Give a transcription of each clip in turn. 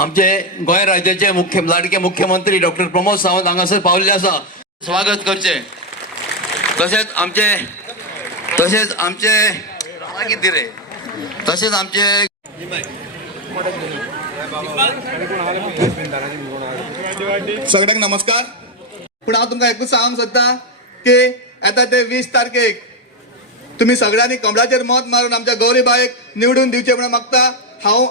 आमचे गोंय राज्याचे लाडके मुख्यमंत्री डॉक्टर प्रमोद सावंत हांगासर पावल्ले आसा. स्वागत करचे. तशेंच आमचे सगळ्यांक नमस्कार. पण हांव तुमकां एकूच सांगूंक सोदतां की येता ते 20 तारखेक तुम्ही सगळ्यांनी कमळाचेर मत मारून आमच्या गौरीबाईक निवडून दिवचे म्हणून मागता. हांव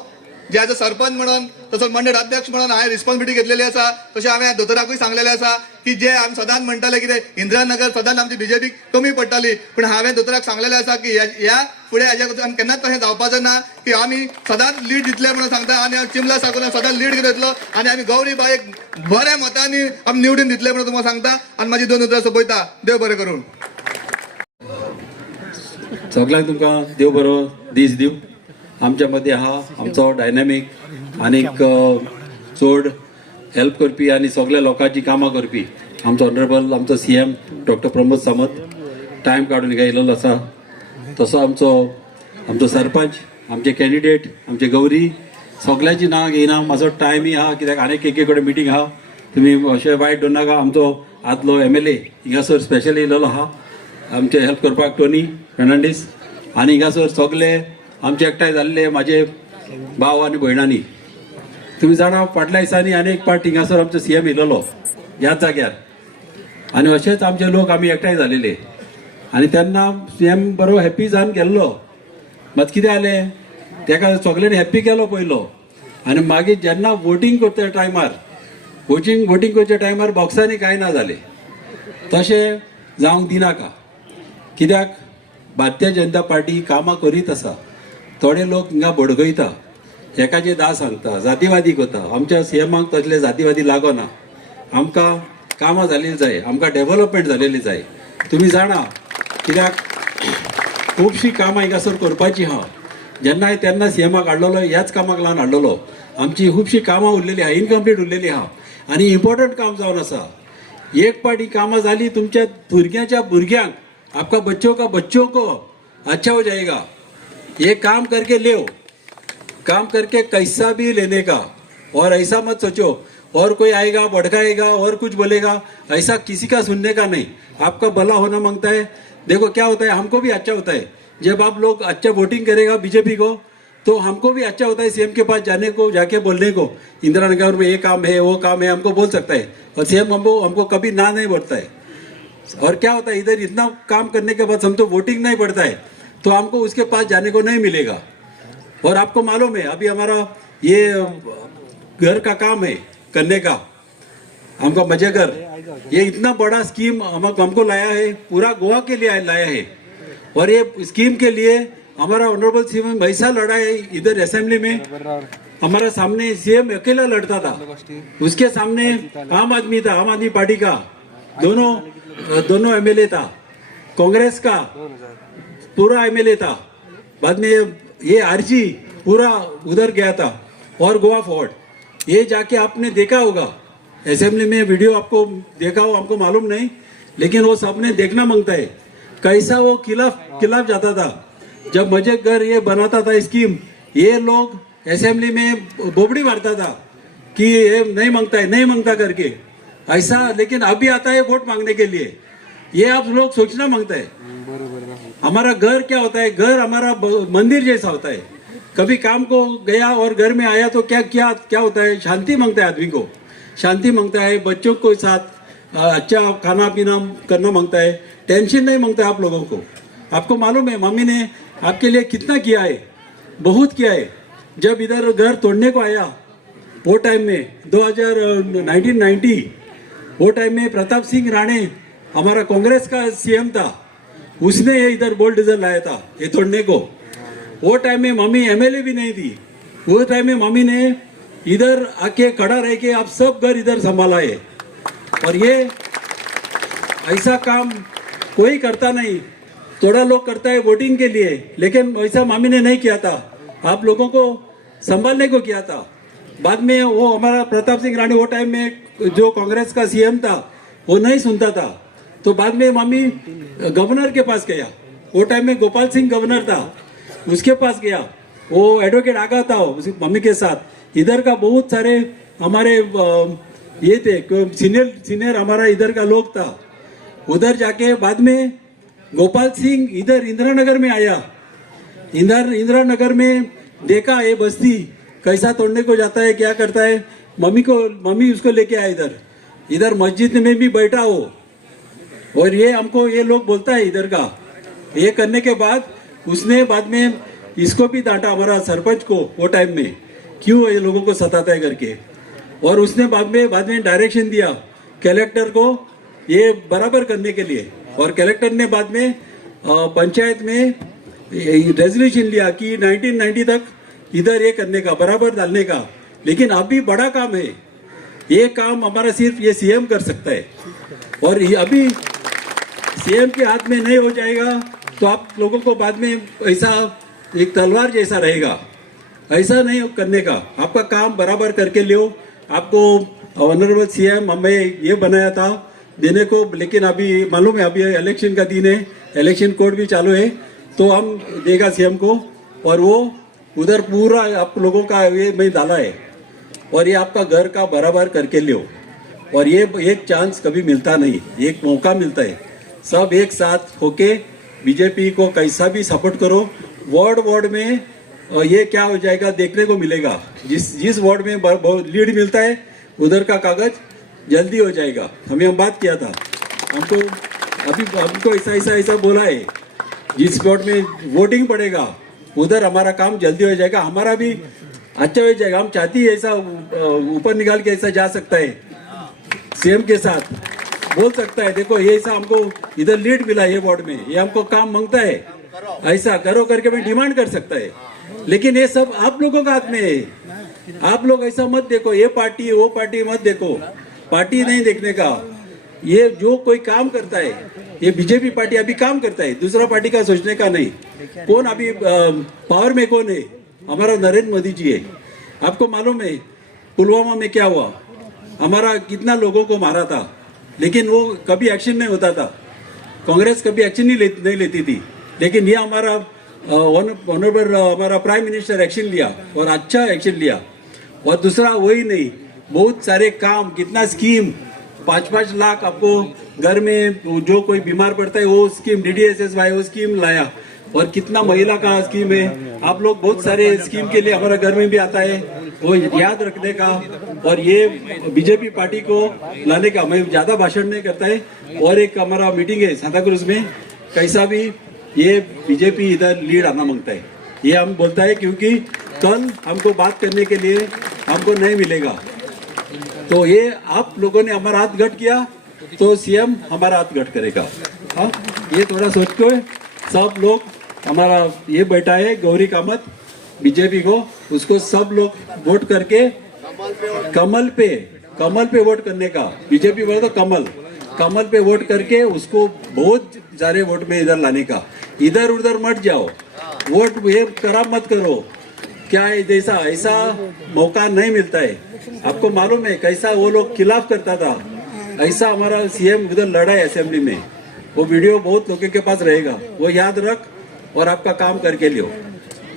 जे सरपंच म्हणून तसोच मंडळ अध्यक्ष म्हणून हांवें रिस्पॉन्सिबिलिटी घेतलेली आसा. तशें हांवें दोतोराकूय सांगलेलें आसा की जे आमी सदांच म्हणटाले कितें इंदिरानगर सदांच आमची बीजेपी कमी पडटाली, पण हांवें दोतोराक सांगलेलें आसा की ह्या फुडें हाज्या केन्नाच तशें जावपाचें ना की आमी सदांच लीड दितले म्हणून सांगता आनी हांव चिमला साकून सदांच लीड घेतलो आनी आमी गौरीबाईक बऱ्या मतांनी आमी निवडून दितले म्हणून तुमकां सांगता आनी म्हाजी 2 उतरां सोंपयता. देव बरें करूं. सगळ्यांक तुमकां देव बरो दीस दिव. आमच्या मदीं आहा आमचो डायनॅमीक आनीक चड हेल्प करपी आनी सगळ्या लोकांची कामां करपी आमचो ऑनरेबल आमचो CM doctor Pramod Sawant time काडून येयलेलो आसा. तसो आमचो सरपंच, आमचे कॅन्डिडेट, आमचे गौरी सगळ्यांची नांवां घेयना. म्हाजो टायमय आहा कित्याक आनीक एक कडेन मिटींग आहा. तुमी अशें वायट धरून नाका. आमचो आदलो MLA हिंगासर स्पेशल येयलेलो आहा आमचे हेल्प करपाक टोनी फेर्नांडीस. आनी हिंगासर सगळे आमचे एकठांय जाल्ले म्हाजे भाव आनी भयणांनी. तुमी जाणा फाटल्या दिसांनी आनी एक पार्ट हिंगासर आमचो CM येयलेलो ह्याच जाग्यार आनी अशेंच आमचे लोक आमी एकठांय जालेले आनी तेन्ना CM बरो हॅप्पी जावन गेल्लो. मात कितें जालें तेका सगळ्यांनी हॅप्पी केलो पयलो आनी मागीर जेन्ना वोटींग करता टायमार वोटींग करच्या टायमार बॉक्सांनी कांय ना जालें. तशें जावंक दिनाका. कित्याक भारतीय जनता पार्टी कामां करीत आसा. थोडे लोक हिंगा बडगयता, एकाचे दा सांगता, जातीवादी करता. आमच्या CMाक तसले जातीवादी लागना. आमकां कामां जालेली जाय, आमकां डेव्हलपमेंट जालेली जाय. तुमी जाणा कित्याक खुबशीं कामां हिंगासर करपाची आहा. जेन्ना तेन्ना CMाक हाडलेलो ह्याच कामाक लागून हाडलेलो. आमची खुबशीं कामां उरलेली आहा, इनकम्प्लीट उरलेली आहा आनी इम्पॉर्टंट काम जावन आसा. एक पाटी कामां जाली तुमच्या भुरग्याच्या भुरग्यांक. आपका बच्चों को अच्छा हो जाएगा. ये काम करके ले, काम करके कैसा भी लेने का. और ऐसा मत सोचो और कोई आएगा भड़काएगा और कुछ बोलेगा, ऐसा किसी का सुनने का नहीं. आपका भला होना मांगता है. देखो क्या होता है, हमको भी अच्छा होता है जब आप लोग अच्छा वोटिंग करेगा बीजेपी को, तो हमको भी अच्छा होता है CM के पास जाने को, जाके बोलने को इंदिरा नगर में ये काम है वो काम है, हमको बोल सकता है और CM हमको कभी ना नहीं बोलता है. और क्या होता है इधर इतना काम करने के बाद हम तो वोटिंग नहीं पड़ता है तो हमको उसके पास जाने को नहीं मिलेगा. और आपको मालूम है अभी हमारा ये घर का काम है करने का, हमको मजे घर ये इतना बड़ा स्कीम हमको लाया है, पूरा गोवा के लिए लाया है. और ये स्कीम के लिए हमारा ऑनरेबल CM ऐसा लड़ा है इधर असेंबली में. हमारा सामने CM अकेला लड़ता था, उसके सामने आम आदमी था, आम आदमी पार्टी का दोनों MLA था, कांग्रेस का पूरा MLA था. बाद में ये RG पूरा उधर गया था और गोवा फॉरवर्ड ये जाके आपने देखा होगा असेंबली में वीडियो, आपको देखा हो हमको मालूम नहीं, लेकिन वो सबने देखना मांगता है कैसा वो खिलाफ जाता था. जब मजे घर ये बनाता था स्कीम, ये लोग असेंबली में बोबड़ी मारता था कि ये नहीं मांगता करके ऐसा. लेकिन अभी आता है वोट मांगने के लिए. ये आप लोग सोचना मांगता है. हमारा घर क्या होता है, घर हमारा मंदिर जैसा होता है. कभी काम को गया और घर में आया तो क्या होता है, शांति मांगता है. आदमी को शांति मांगता है, बच्चों के साथ अच्छा खाना पीना करना मांगता है, टेंशन नहीं मांगता है आप लोगों को. आपको मालूम है मम्मी ने आपके लिए कितना किया है, बहुत किया है. जब इधर घर तोड़ने को आया वो टाइम में 1990 वो टाइम में प्रताप सिंह राणे हमारा कांग्रेस का CM था, उसने ये इधर बुलडोजर लाया था ये तोड़ने को. वो टाइम में मम्मी MLA भी नहीं थी. वो टाइम में मम्मी ने इधर आके खड़ा रह के आप सब घर इधर संभाला है. और ये ऐसा काम कोई करता नहीं, थोड़ा लोग करता है वोटिंग के लिए, लेकिन ऐसा मम्मी ने नहीं किया था. आप लोगों को संभालने को किया था. बाद में वो हमारा प्रताप सिंह राणे वो टाइम में जो कांग्रेस का CM था वो नहीं सुनता था, तो बाद में मम्मी गवर्नर के पास गया. वो टाइम में गोपाल सिंह गवर्नर था, उसके पास गया. वो एडवोकेट आगा था मम्मी के साथ इधर का बहुत सारे हमारे ये थे सीनियर हमारा इधर का लोग था। उधर जाके बाद में गोपाल सिंह इधर इंदिरा नगर में आया। इंदिरा नगर में देखा ये बस्ती कैसा तोड़ने को जाता है, क्या करता है। मम्मी उसको लेके आया इधर मस्जिद में भी बैठा हो। और ये हमको ये लोग बोलता है इधर का, ये करने के बाद उसने बाद में इसको भी डांटा हमारा सरपंच को वो टाइम में, क्यों ये लोगों को सताता है करके। और उसने बाद में डायरेक्शन दिया कलेक्टर को ये बराबर करने के लिए। और कलेक्टर ने बाद में पंचायत में रेजोल्यूशन लिया कि 1990 तक इधर ये करने का, बराबर डालने का। लेकिन अभी बड़ा काम है, ये काम हमारा सिर्फ ये सीएम कर सकता है। और अभी सीएम के हाथ में नहीं हो जाएगा तो आप लोगों को बाद में ऐसा एक तलवार जैसा रहेगा। ऐसा नहीं करने का, आपका काम बराबर करके लियो। आपको ऑनरेबल सीएम हमें ये बनाया था देने को, लेकिन अभी मालूम है अभी इलेक्शन का दिन है, इलेक्शन कोड भी चालू है, तो हम देगा सीएम को। और वो उधर पूरा आप लोगों का ये मैं डाला है। और ये आपका घर का बराबर करके लियो। और ये एक चांस कभी मिलता नहीं, एक मौका मिलता है। सब एक साथ होके बीजेपी को कैसा भी सपोर्ट करो। वार्ड में ये क्या हो जाएगा देखने को मिलेगा। जिस वार्ड में लीड मिलता है उधर का कागज जल्दी हो जाएगा। हम बात किया था, हमको ऐसा बोला है, जिस वार्ड में वोटिंग पड़ेगा उधर हमारा काम जल्दी हो जाएगा, हमारा भी अच्छा हो जाएगा। हम चाहती है ऐसा ऊपर निकाल के ऐसा जा सकता है, सीएम के साथ बोल सकता है देखो ये ऐसा हमको इधर लीड मिला ये वार्ड में, ये हमको काम मांगता है, ऐसा करो करके मैं डिमांड कर सकता है। लेकिन ये सब आप लोगों का हाथ में है। आप लोग ऐसा मत देखो ये पार्टी वो पार्टी मत देखो, पार्टी नहीं देखने का। ये जो कोई काम करता है, ये बीजेपी पार्टी अभी काम करता है, दूसरा पार्टी का सोचने का नहीं। कौन अभी पावर में कौन है? हमारा नरेंद्र मोदी जी है। आपको मालूम है पुलवामा में क्या हुआ, हमारा कितना लोगों को मारा था, लेकिन वो कभी एक्शन नहीं होता था। कांग्रेस कभी एक्शन नहीं लेती थी, लेकिन ये हमारा ऑनरेबल हमारा प्राइम मिनिस्टर एक्शन लिया और अच्छा एक्शन लिया। और दूसरा वही नहीं, बहुत सारे काम, कितना स्कीम, 5-5 लाख आपको घर में जो कोई बीमार पड़ता है वो स्कीम, DDSSY वो स्कीम लाया। और कितना महिला का स्कीम है, आप लोग बहुत सारे स्कीम के लिए हमारा घर में भी आता है, वो याद रखने का। और ये बीजेपी पार्टी को लाने का, मैं ज्यादा भाषण नहीं करता है। और एक हमारा मीटिंग है सांता क्रूज में, कैसा भी ये बीजेपी इधर लीड आना मांगता है, ये हम बोलता है, क्योंकि कल हमको बात करने के लिए हमको नहीं मिलेगा। तो ये आप लोगों ने हमारा हाथ गठ किया तो सीएम हमारा हाथ गठ करेगा। हाँ, ये थोड़ा सोच के सब लोग हमारा ये बैठा है गौरी कामत बीजेपी को, उसको सब लोग वोट करके कमल पे वोट करने का। बीजेपी बोले तो कमल पे वोट करके उसको बहुत सारे वोट में इधर लाने का। इधर उधर मत जाओ, वोट ये खराब मत करो। क्या है जैसा ऐसा मौका नहीं मिलता है। आपको मालूम है कैसा वो लोग खिलाफ करता था, ऐसा हमारा सीएम उधर लड़ा है असेंबली में। वो वीडियो बहुत लोगों के पास रहेगा, वो याद रख और आपका काम करके लियो।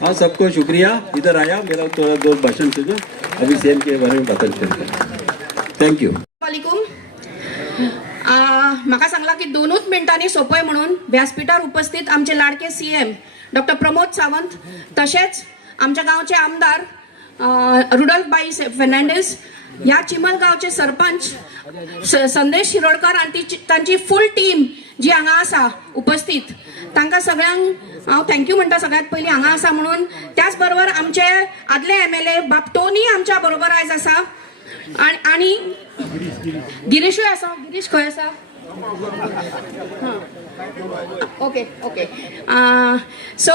हाँ, सबको शुक्रिया इधर आया, मेरा थोड़ा दो भाषण सुनो, अभी सीएम के बारे में बात करते। थँक्यू। म्हाका सांगला की 2 मिनटांनी सोपय म्हणून व्यासपीठार उपस्थित आमचे लाडके सीएम डॉक्टर प्रमोद सावंत, तसेच आमच्या गावचे आमदार रुडल्फबाई फर्नांडीस, या चिमल गावचे सरपंच संदेश शिरोडकर आणि तांची फुल टीम जी हांगा आसा उपस्थित, तांकां सगळ्यांक हांव थँक्यू म्हणटा सगळ्यात पयलीं हांगा आसा म्हणून। त्याच बरोबर आमचे आदले MLA बापटोनी आमच्या बरोबर आयज आसा आणि गिरीशूय आसा। गिरीश खंय आसा? ओके सो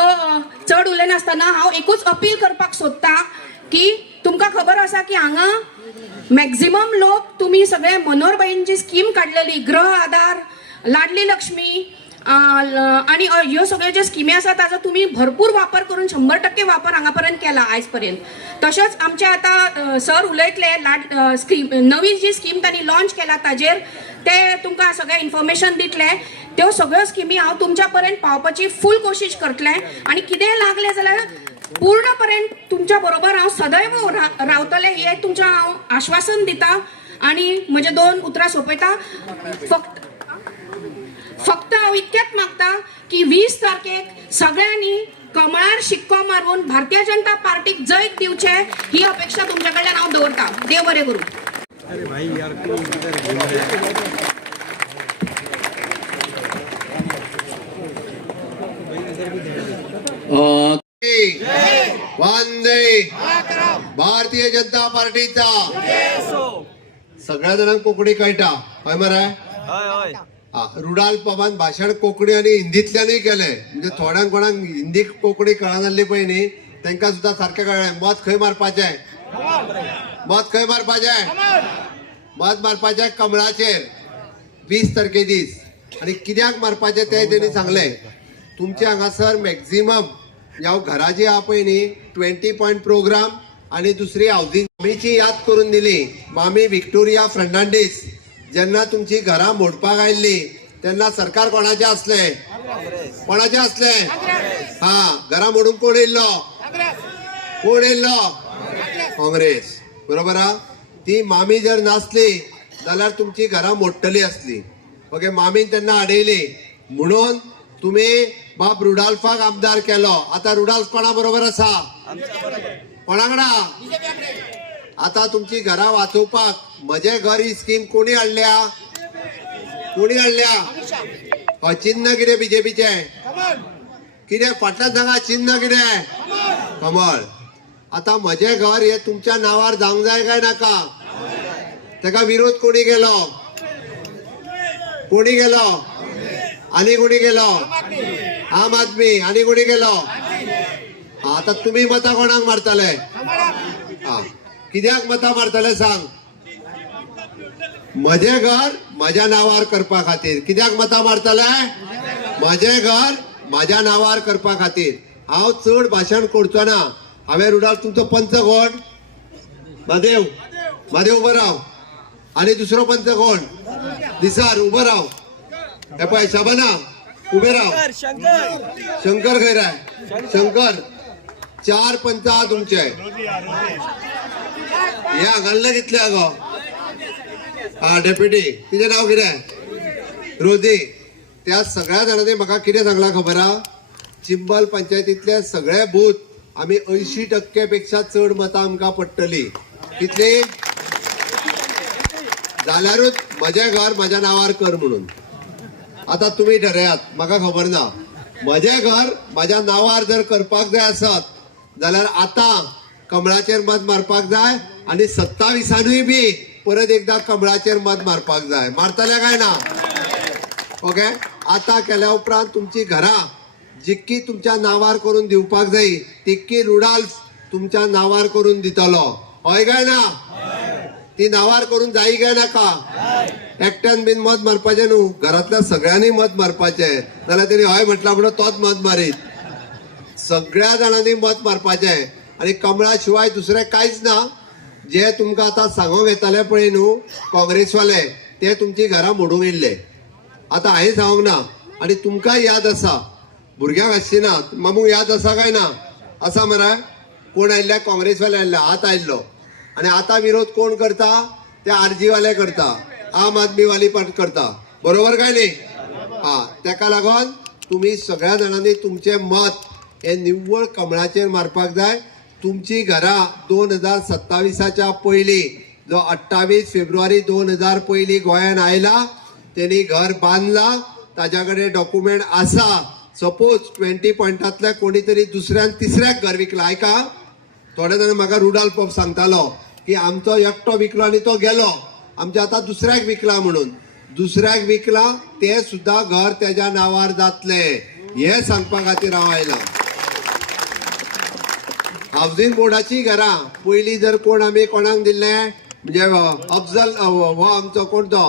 चड उलयनासतना हांव एकूच अपील करपाक सोदता की तुमकां खबर आसा की हांगा मॅक्झिमम लोक तुम्ही सगळे मनोहरबाईंची स्कीम काढलेली, ग्रह आधार, लाडली लक्ष्मी आणि ह्यो सगळ्यो ज्यो स्किमी आसा ताचो तुम्ही भरपूर वापर करून 100% वापर हांगापर्यंत केला आयज पर्यंत। तशेंच आमचे आता सर उलयतले स्कीम, नवी जी स्कीम त्यांनी लॉन्च केला ताजेर ते तुमकां सगळे इन्फॉर्मेशन दितले। त्यो सगळ्यो स्किमी हांव तुमच्या पर्यंत पावपाची फुल कोशिश करतलें आणि कितेंय लागले जाल्यार पूर्णपणे तुमच्या बरोबर हांव सदैव रावतले हे तुमच्या हांव आश्वासन दिता आणि म्हजे 2 उतरां सोंपयता. फक्त हांव इतकेंच मागता की 20 तारखेक सगळ्यांनी कमळार शिक्को मारून भारतीय जनता पार्टीक जैत दिवचे ही अपेक्षा तुमच्या कडल्यान हांव दवरता. देव बरें करूं. वंदे भारतीय जनता पार्टीचा सगळ्या जणांना कोंकणी कळटा हय मरे. रुडाल पवान भाषण कोंकणी आणि हिंदीतल्यानूय केले म्हणजे थोड्यांक कोणाक हिंदी कोंकणी कळनासली पळय न्ही तांकां सुद्दां सारकें कळ्ळें. मत खंय मारपाचें, मत खंय मारपाचें, मत मारपाचें कमळाचेर 20 तारखे दीस. आणि कित्याक मारपाचें तें तेणी सांगलें. तुमचे हांगासर मॅक्झिमम ह्या घरां जी आहा पळय न्ही 20 पॉयंट प्रोग्राम आणि दुसरी हावजींग मामीची याद करून दिली. मामी व्हिक्टोरिया फर्नांडीस जेन्ना तुमची घरां मोडपाक आयिल्ली तेन्ना सरकार कोणाचें असलें, कोणाचें असलें? हा, घरां मोडूंक कोण येयल्लो, कोण येयल्लो? काँग्रेस. बरोबर हा. ती मामी जर नासली जाल्यार तुमची घरां मोडटली असली. ओके, मामीन तेन्ना आडयली म्हणून तुम्ही बाब रुडाल्फाक आमदार केलो. आता रुडाल्फ कोणा बरोबर आसा? कोणाकडा? आता तुमची घरां वाचोवपाक म्हजे घर ही स्कीम कोणी हाडल्या? कोणी हाडल्या? चिन्ह कितें बीजेपीचे? कितें फाटल्यान सांगा चिन्ह कितें? कमळ. आता म्हजे घर हे तुमच्या नावार जावंक जाय काय नाका? ताका विरोध कोणी केलो? कोणी केलो? आणि कोणी केलो? आम आदमी. आणि कोणी केलो? आता तुम्ही मतां कोणाक मारतले? कित्याक मतां मारतले सांग? म्हजे घर म्हज्या नावार करपा खातीर. कित्याक मतां मारतले? म्हजे घर म्हज्या नावार करपा खातीर. हांव चड भाशण करचो ना. हांवें रुडाल्फ तुमचो पंच कोण? महादेव. महादेव उबो राव. आणि दुसरो पंच कोण? दिसार उबो राव. हे पळय शबाना उबे राव. शंकर खंय रे? शंकर. 4 पंच आहा तुमचे. हे हांगांतले कितले गो? हा, डेप्युटी. तिचें नांव कितें? रोजी. त्या सगळ्या जाणांनी म्हाका कितें सांगलां खबर हा? चिंबल पंचायतीतले सगळे बूथ आमी 80% पेक्षा चड मतां आमकां पडटली. कितली? जाल्यारूच म्हजें घर म्हज्या नावार कर म्हणून. आता तुम्ही ठरयात, म्हाका खबर ना. म्हजें घर म्हज्या नावार जर करपाक जाय आसत जाल्यार आता कमळाचेर मत मारपाक जाय आणि 27 बी परत एकदा कमळाचेर मत मारपाक जाय. मारतले काय ना? ओके. आता केल्या उपरांत तुमची घरां जितकी तुमच्या नावार करून दिवपाक जाय तितकी रुडाल्फ तुमच्या नावार करून दितलो. हय काय ना? ती नावार करून जाय काय नाका? एकट्यान बीन मत मारपाचें न्हू, घरातल्या सगळ्यांनी मत मारपाचें. जाल्यार तेणी हय म्हटला म्हणून तोच मत मारीत. सगळ्या जाणांनी मत मारपाचें. आणि कमळा शिवाय दुसरें कांयच ना. जे तुमकां आतां सांगोंक येताले पळय न्हू काँग्रेसवाले, ते तुमची घरां मोडूंक येयल्ले. आतां हांवें सांगोंक ना. आणि तुमकां याद आसा, भुरग्यांक आसची ना, मामूक याद आसा काय ना? आसा मरे? कोण आयिल्ले? काँग्रेसवाले आयिल्ले. हात आयिल्लो. आणि आता विरोध कोण करता? ते आरजीवाले करता, आम आदमी वाली पण करता. बरोबर काय नाही? हा, तेका लागून तुम्ही सगळ्या जणांनी तुमचे मत हे निव्वळ कमळाचेर मारपाक जाय. तुमची घरां 2027च्या पयलीं, जो 28 फेब्रुवारी 2000 पयलीं गोंयान आयला, तेणी घर बांदला, ताच्या कडेन डॉक्युमेंट आसा. सपोज 20 पॉयंटातल्या कोणी तरी दुसऱ्यान तिसऱ्याक घर विकला. ऐका, थोडे जाण म्हाका रुडाल्फ सांगतालो की आमचो एकटो विकलो आणि तो गेलो, आमच्या आता दुसऱ्याक विकला म्हणून. दुसऱ्याक विकला ते सुद्धा घर त्याच्या नावार जातले हे सांगपा खातीर हांव आयला. हाऊसिंग बोर्डाची घरां पयलीं जर कोण आमी कोणाक दिल्ले म्हणजे अफजल हो आमचो कोण तो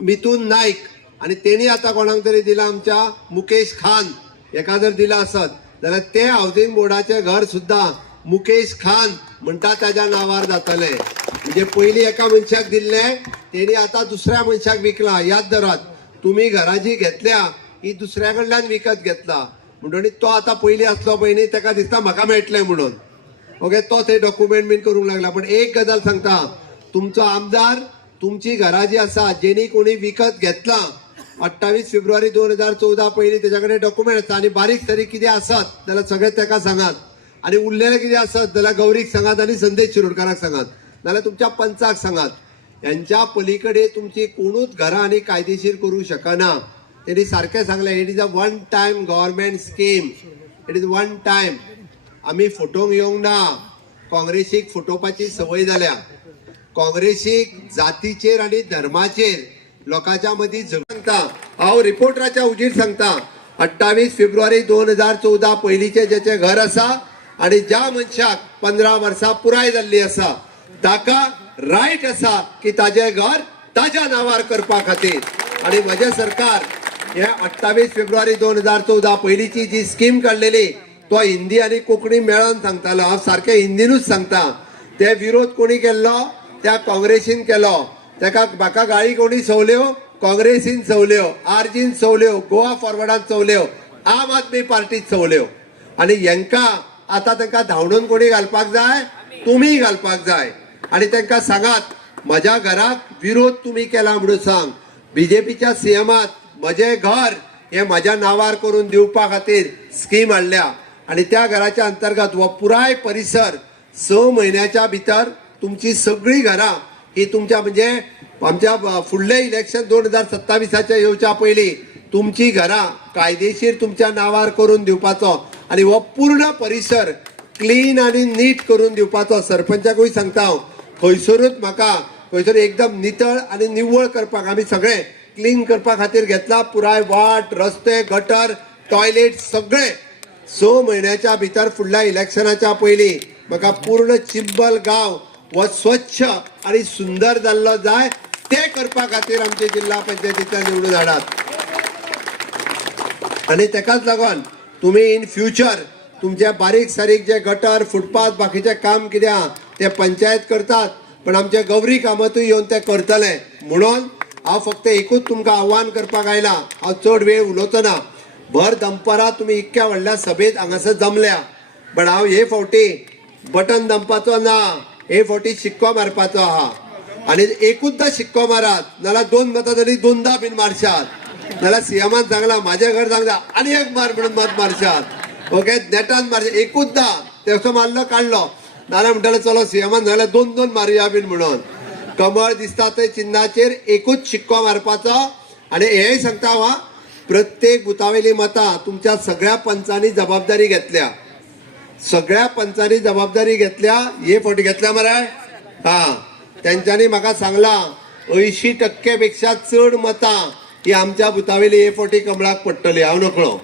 मिथून नाईक, आणि तेणी आता कोणाक तरी दिला आमच्या मुकेश खान, एका जर दिला आसत जाल्यार ते हाऊसिंग बोर्डाचे घर सुद्धा मुकेश खान म्हणटा त्याच्या नावार जातले. म्हणजे पयलीं एका मनशाक दिल्ले, तेणी आता दुसऱ्या मनशाक विकला. याद धरात, तुम्ही घरां जी घेतल्या ही दुसऱ्या कडल्यान विकत घेतला. म्हणटणी तो आता पयलीं आसलो पळय न्ही ताका दिसता म्हाका मेळटलें म्हणून ओके तो थंय डॉक्युमेंट बीन करूंक लागला. पण एक गजाल सांगता, तुमचो आमदार तुमची घरां जी आसा जेणी कोणी विकत घेतला 28 फेब्रुवारी 2014 पयलीं तेच्या कडेन डॉक्युमेंट आसा आनी बारीक सारीक कितें आसत जाल्यार सगळें ताका सांगात आनी उरलेलें कितें आसत जाल्यार गौरीक सांगात आनी संदेश शिरोडकाराक सांगात नाल्यार तुमच्या पंचाक सांगात. यांच्या पलीकडे तुमची कोणूच घरां आनी कायदेशीर करूं शकना. त्यांनी सारकें सांगलें it is a one time government scheme, it is one time. आमी फटोवंक येवंक ना. काँग्रेसीक फटोवपाची संवय जाल्या. काँग्रेसीक जातीचेर आनी धर्माचेर लोकांच्या मदीं सांगता. हांव रिपोर्टराच्या उजीर सांगता 28 फेब्रुवारी 2014 पयलींचे जेचें घर आसा आनी ज्या मनशाक 15 वर्सां पुराय जाल्ली आसा ताका रायट आसा की ताजें घर ताज्या नांवार करपा खातीर. आनी म्हजें सरकार हे 28 फेब्रुवारी 2014 पयलींची जी स्कीम काडलेली तो हिंदी आनी कोंकणी मेळोन सांगतालो. हांव सारकें हिंदीनूच सांगता. ते विरोध कोणी केल्लो? त्या काँग्रेसीन केलो. ताका म्हाका गाळी कोणी सवल्यो? काँग्रेसीन सवल्यो, आरजीन सवल्यो, गोवा फॉरवर्डान सवल्यो, आम आदमी पार्टीत सवल्यो. आनी हांकां आतां तांकां धांवडून कोणी घालपाक जाय? तुमी घालपाक जाय. आनी तांकां सांगात म्हज्या घराक विरोध तुमी केला म्हणून सांग. बीजेपीच्या सीएमात म्हजें घर हे म्हज्या नांवार करून दिवपा खातीर स्कीम हाडल्या आनी त्या घराच्या अंतर्गत हो पुराय परिसर 6 म्हयन्याच्या भितर तुमची सगळीं घरां ही तुमच्या म्हणजे आमच्या फुडलें इलेक्शन 2027 येवच्या पयलीं तुमची घरां कायदेशीर तुमच्या नांवार करून दिवपाचो आनी हो पूर्ण परिसर क्लीन आनी नीट करून दिवपाचो. सरपंचाकूय सांगता हांव खंयसरूच म्हाका खंयसर एकदम नितळ आनी निव्वळ करपाक आमी सगळें क्लीन करपा खातीर घेतला. पुराय वाट, रस्ते, गटर, टॉयलेट सगळें 6 म्हयन्याच्या भितर फुडल्या इलेक्शनाच्या पयलीं म्हाका पूर्ण चिंबल गांव हो स्वच्छ आनी सुंदर जाल्लो जाय ते करपा खातीर आमचे जिल्हा पंचायतींतल्यान निवडून हाडात. आनी तेकाच लागून तुमी इन फ्युचर तुमचे बारीक सारीक जे गटर, फुटपाथ बाकीचे काम कितें आहा ते पंचायत करतात पण आमचे गौरी कामतूय येवन ते करतले. म्हणून हांव फक्त एकूच तुमकां आव्हान करपाक आयला. हांव चड वेळ उलोवचो ना. भर दनपारां तुमी इतक्या व्हडल्या सभेत हांगासर जमल्या पण हांव हे फावटी बटन दंपाचो ना. हे फावटी शिक्को मारपाचो आहा आनी एकूचदा शिक्को मारात नाल्यार 2 मतां जाली 2दा बीन मारशात नाल्यार सीएमान सांगला म्हाजें घर सांगता आनी एक मार म्हणून मत मारशात. ओके नेटान मारचे एकूचदा तेसो मारलो काडलो नाल्यार म्हणटाले चलो सीएमान जाल्यार 2-2 मारया बीन म्हणून. कमळ दिसता ते चिन्हाचेर एकूच शिक्को मारपाचो. आनी हेय सांगता हांव प्रत्येक बुथावेली मतां तुमच्या सगळ्या पंचांनी जबाबदारी घेतल्या. सगळ्या पंचांनी जबाबदारी घेतल्या. हे फावटी घेतल्या मरे हा तेंच्यांनी म्हाका सांगला 80% पेक्षा चड मतां ही आमच्या बुथावेली हे फावटी कमळाक पडटली. हांव नकळो.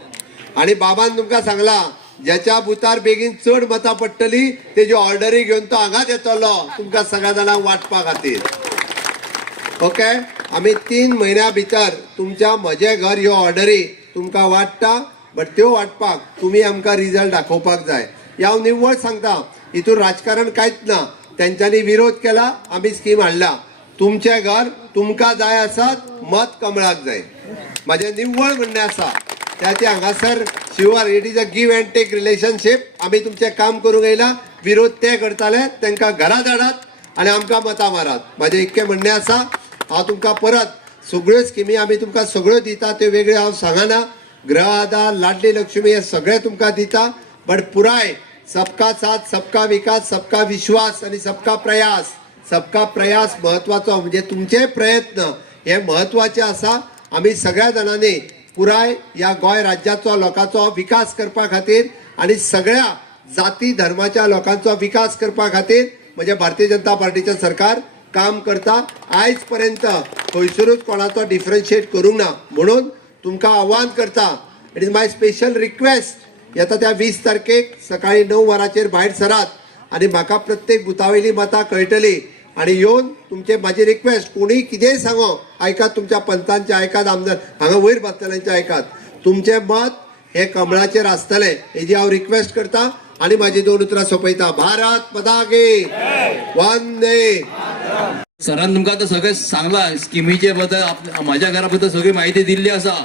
आनी बाबान तुमकां सांगला ज्याच्या बुथार बेगीन चड मतां पडटली तेजी ऑर्डरी घेवन तो हांगाच येतलो तुमकां सगळ्या जाणांक वाटपा खातीर. ओके आमी 3 म्हयन्या भितर तुमच्या म्हजें घर ह्यो ऑर्डरी तुमकां वाटता बट त्यो वाटपाक तुमी आमकां रिजल्ट दाखोवपाक जाय. हे हांव निव्वळ सांगता. हितून राजकारण कांयच ना. तेंच्यांनी विरोध केला आमी स्कीम हाडला. तुमचें घर तुमकां जाय आसत मत कमळाक जाय. म्हाजें निव्वळ म्हणणें आसा. त्याचे हांगासर शिवर it is a give and take relationship. आमी तुमचें काम करूंक येयला. विरोध ते करताले तांकां घरा धाडात आनी आमकां मतां मारात. म्हाजें इतकें म्हणणें आसा. हांव तुमकां परत सगळ्यो स्किमी आमी तुमकां सगळ्यो दिता त्यो वेगळ्यो हांव सांगना. गृह आधार, लाडली लक्ष्मी हे सगळें तुमकां दिता बट पुराय सबका साथ, सबका विकास, सबका विश्वास आणि सबका प्रयास. सबका प्रयास महत्वाचो म्हणजे तुमचे प्रयत्न हे महत्वाचे आसा. आमी सगळ्या जाणांनी पुराय या गोंय राज्याचो लोकांचो विकास करपा खातीर आणि सगळ्या जाती धर्माच्या लोकांचो विकास करपा खातीर म्हणजे भारतीय जनता पार्टीचे सरकार काम करता. आयज पर्यंत खंयसरूच कोणाचो डिफरन्शिएट करूंक ना. म्हणून तुमकां आव्हान करता. It is my special request. येता त्या 20 तारखेक सकाळी 9 वरांचेर भायर सरात आनी म्हाका प्रत्येक बुथावेली मतां कळटली आनी येवन तुमचे म्हाजी रिक्वेस्ट कोणी कितेंय सांगो आयकात. तुमच्या पंचांचे आयकात, आमदार हांगा वयर बसतल्यांचे आयकात. तुमचें मत हे कमळाचेर आसतलें हेजी हांव रिक्वेस्ट करता आनी म्हाजी 2 उतरां सोंपयता. भारत माता की वंदे. सरान तुमकां आतां सगळें सांगला स्किमीचे बद्दल. म्हाज्या घरा बद्दल सगळी म्हायती दिल्ली आसा.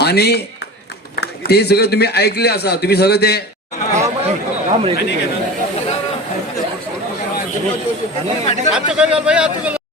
आनी ते सगळं तुम्ही ऐकले असा, तुम्ही सगळं ते